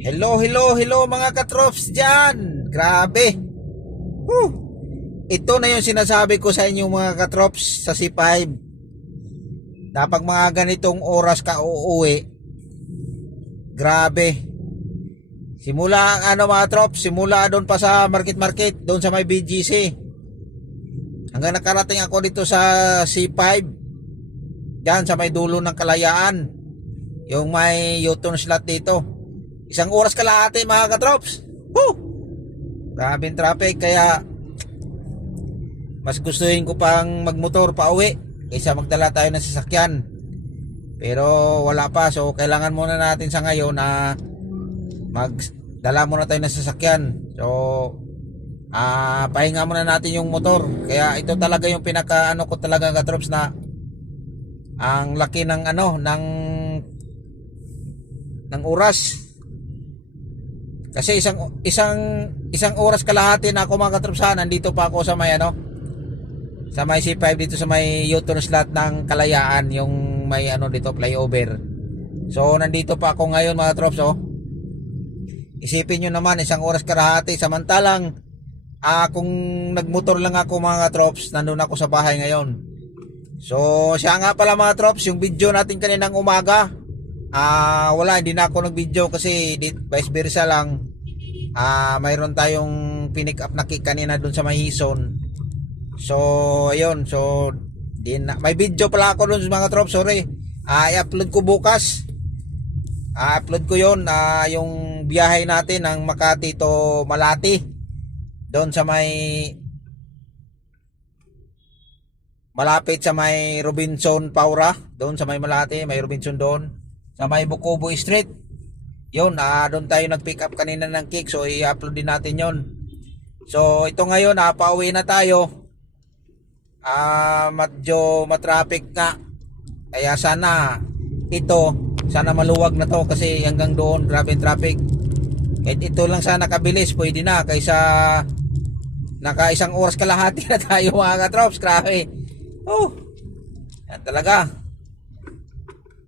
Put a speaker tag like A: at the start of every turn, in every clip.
A: Hello, hello, hello mga katrops dyan. Grabe. Whew. Ito na yung sinasabi ko sa inyo mga katrops sa C5. Dapat mga ganitong oras ka uuwi. Grabe. Simula ang ano mga trops, simula doon pa sa market market, doon sa may BGC. Hanggang nakarating ako dito sa C5. Diyan sa may dulo ng kalayaan. Yung may U-turn slot dito. Isang oras kalahati mga katrops. Woo! Grabing traffic kaya mas gustuhin ko pang magmotor pa uwi kaysa magdala tayo ng sasakyan. Pero wala pa so kailangan muna natin sa ngayon na magdala muna tayo ng sasakyan. So ah pahinga muna natin yung motor. Kaya ito talaga yung pinaka ano ko talaga katrops na ang laki ng ano ng ng oras kasi isang isang isang oras kalahati na ako mga katrupsahan nandito pa ako sa may ano sa may C5 dito sa may U-turn slot ng Kalayaan yung may ano dito flyover. So nandito pa ako ngayon mga trops oh. Isipin nyo naman isang oras kalahati samantalang ah kung nagmotor lang ako mga trops nandun ako sa bahay ngayon. So siya nga pala mga trops yung video natin kaninang umaga Ah, wala hindi na ako nag-video kasi vice versa lang. Ah, mayroon tayong pinick up na kick kanina doon sa Mahison. So, ayun. So, din na, may video pala ako doon mga trop, sorry. Ah, i-upload ko bukas. Ah, upload ko 'yon ah, yung biyahe natin ng Makati to Malati. Doon sa may malapit sa may Robinson Paura, doon sa may Malati, may Robinson doon sa may Bukobo Street. Yun, ah, doon tayo nag-pick up kanina ng cake so i-upload din natin yon. So ito ngayon, ah, pauwi na tayo. Ah, medyo matraffic nga. Kaya sana ito, sana maluwag na to kasi hanggang doon grabe traffic. Kahit ito lang sana kabilis, pwede na kaysa naka isang oras kalahati na tayo mga katrops, grabe. Oh, yan talaga.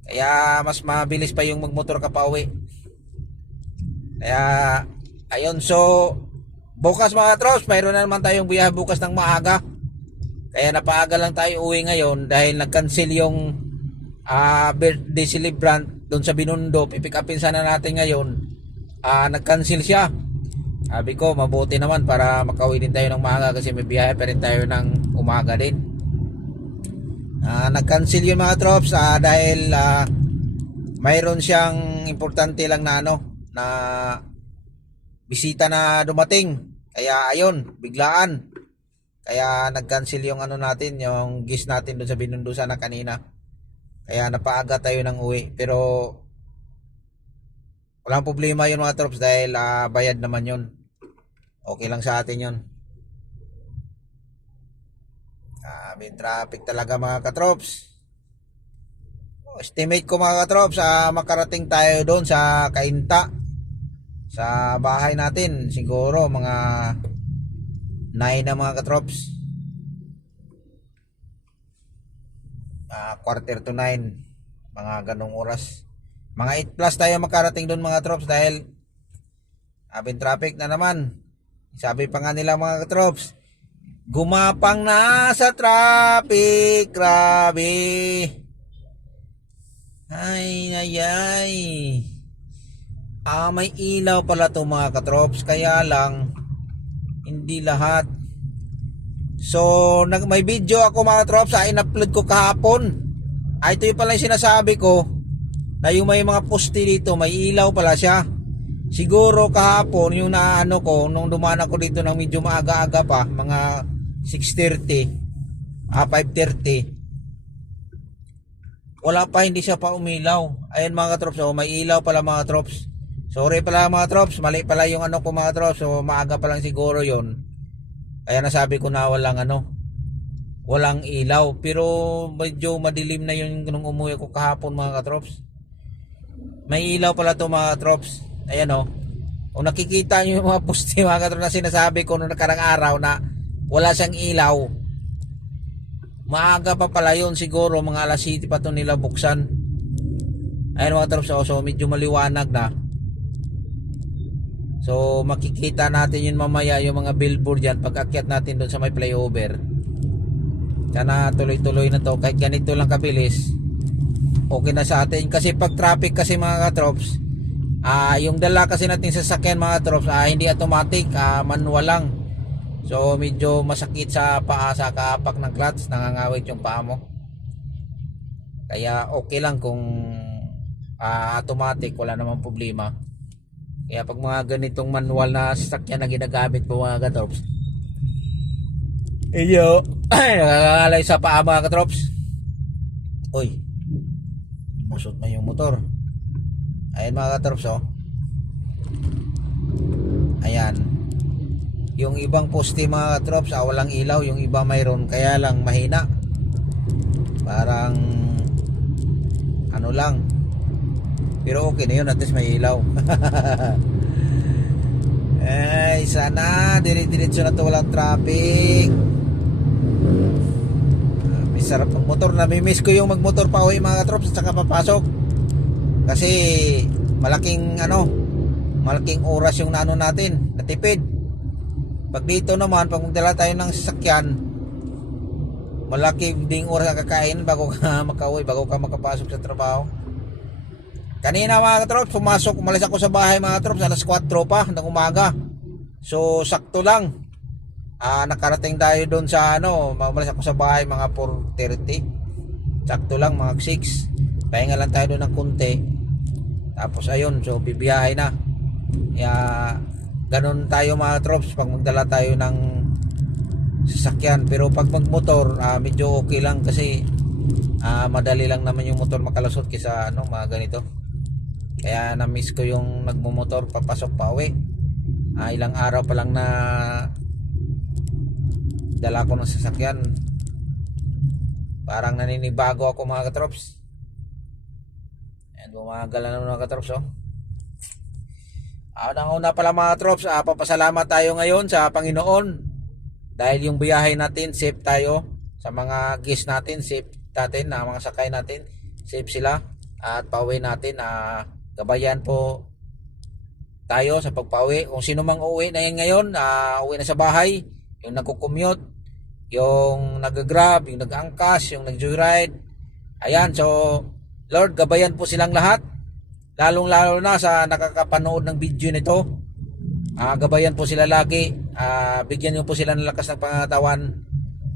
A: Kaya mas mabilis pa yung magmotor ka pa. Kaya ayun so bukas mga trolls, mayroon na naman tayong biyahe bukas ng maaga. Kaya napaaga lang tayo uwi ngayon dahil nag-cancel yung ah, birthday celebrant doon sa Binundo. Pipick upin sana natin ngayon. Ah, nag-cancel siya. Sabi ko, mabuti naman para makauwi din tayo ng maaga kasi may biyahe pa rin tayo ng umaga din. Ah, nag-cancel yun mga troops ah, dahil ah, mayroon siyang importante lang na ano na bisita na dumating. Kaya ayun, biglaan. Kaya nag-cancel yung ano natin, yung gis natin doon sa binundusan na kanina. Kaya napaaga tayo ng uwi. Pero walang problema yun mga troops dahil ah, bayad naman yun. Okay lang sa atin yun. Grabe yung traffic talaga mga katrops. Estimate ko mga katrops, ah, makarating tayo doon sa Kainta. Sa bahay natin, siguro mga 9 na mga katrops. Ah, quarter to 9. Mga ganong oras. Mga 8 plus tayo makarating doon mga trops dahil abin traffic na naman. Sabi pa nga nila mga katrops, Gumapang na sa traffic, grabe. Ay, ay, ay. Ah, may ilaw pala to mga katrops, kaya lang, hindi lahat. So, nag, may video ako mga katrops, ah, in-upload ko kahapon. Ah, ito yung pala yung sinasabi ko, na yung may mga poste dito, may ilaw pala siya. Siguro kahapon, yung naano ko, nung dumaan ako dito ng medyo maaga-aga pa, mga 6.30, ah, 5.30, wala pa, hindi siya pa umilaw. Ayun mga trops, oh, may ilaw pala mga trops. Sorry pala mga trops, mali pala yung ano ko mga trops, so maaga pa lang siguro yon Kaya nasabi ko na walang ano, walang ilaw. Pero medyo madilim na yun nung umuwi ko kahapon mga katrops. May ilaw pala to mga trops. Ayan oh. Kung nakikita nyo yung mga poste mga katrops na sinasabi ko nung nakarang araw na wala siyang ilaw. Maaga pa pala yun siguro mga alas 7 pa to nila buksan. Ayun mga trops oh, so medyo maliwanag na. So makikita natin yun mamaya yung mga billboard yan pag akyat natin doon sa may flyover. Sana tuloy-tuloy na to kahit ganito lang kabilis. Okay na sa atin kasi pag traffic kasi mga katrops, ah yung dala kasi natin sa sasakyan mga katrops, ah hindi automatic, ah manual lang. So medyo masakit sa paa sa kaapak ng clutch, nangangawit yung paa mo. Kaya okay lang kung ah, automatic, wala namang problema. Kaya pag mga ganitong manual na sasakyan na ginagamit po mga katrops, iyo, ay, nakakalay sa paa mga katrops. Uy, musot na yung motor. Ayan mga katrops oh. Ayan. Yung ibang poste mga katrops, ah, walang ilaw, yung iba mayroon, kaya lang mahina. Parang ano lang. Pero okay na yun, at least may ilaw. Ay, sana dire-diretso na to walang traffic. Ah, May sarap ng motor. Namimiss ko yung magmotor pa uwi mga katrops at saka papasok. Kasi malaking ano, malaking oras yung naano natin, natipid. Pag dito naman, pag magdala tayo ng sasakyan, malaki ding oras ang kakain bago ka makauwi, bago ka makapasok sa trabaho. Kanina mga katrops, pumasok, umalis ako sa bahay mga katrops, alas 4 pa ng umaga. So, sakto lang. Ah, nakarating tayo doon sa ano, umalis ako sa bahay mga 4.30. Sakto lang, mga 6. Pahinga lang tayo doon ng kunti. Tapos ayun, so bibiyahe na. Kaya, ganun tayo mga katrops pag magdala tayo ng sasakyan. Pero pag magmotor, ah, medyo okay lang kasi ah, madali lang naman yung motor makalusot kaysa ano, mga ganito. Kaya na-miss ko yung nagmumotor papasok pa uwi. Ah, ilang araw pa lang na dala ko ng sasakyan. Parang naninibago ako mga katrops. Ayan, bumagal na mga katrops oh. Ah, una pala mga katrops, ah, papasalamat tayo ngayon sa Panginoon. Dahil yung biyahe natin, safe tayo. Sa mga guests natin, safe natin, na mga sakay natin, safe sila. At pauwi natin, ah, gabayan po tayo sa pagpauwi. Kung sino mang uuwi na yan ngayon, ah, uwi na sa bahay, yung nagko-commute, yung nag-grab, yung nag-angkas, yung nag-joyride. Ayan, so Lord, gabayan po silang lahat. Lalong-lalo na sa nakakapanood ng video nito. Ah, gabayan po sila lagi. Ah, bigyan niyo po sila ng lakas ng pangatawan.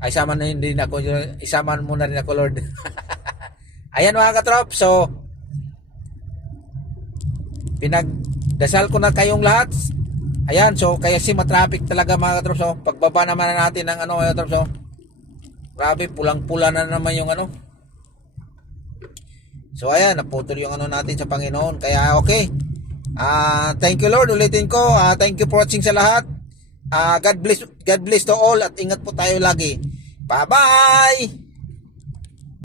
A: Ay, isama na din ako, isama mo na rin ako, Lord. Ayan mga katrop, so pinagdasal ko na kayong lahat. Ayan, so kaya si matraffic talaga mga katrops. So, pagbaba naman na natin ng ano mga katrops. So, grabe, pulang-pula na naman yung ano. So ayan, naputol yung ano natin sa Panginoon. Kaya okay. Ah, thank you Lord, ulitin ko. Ah, thank you for watching sa lahat. Ah, God bless God bless to all at ingat po tayo lagi. Bye-bye.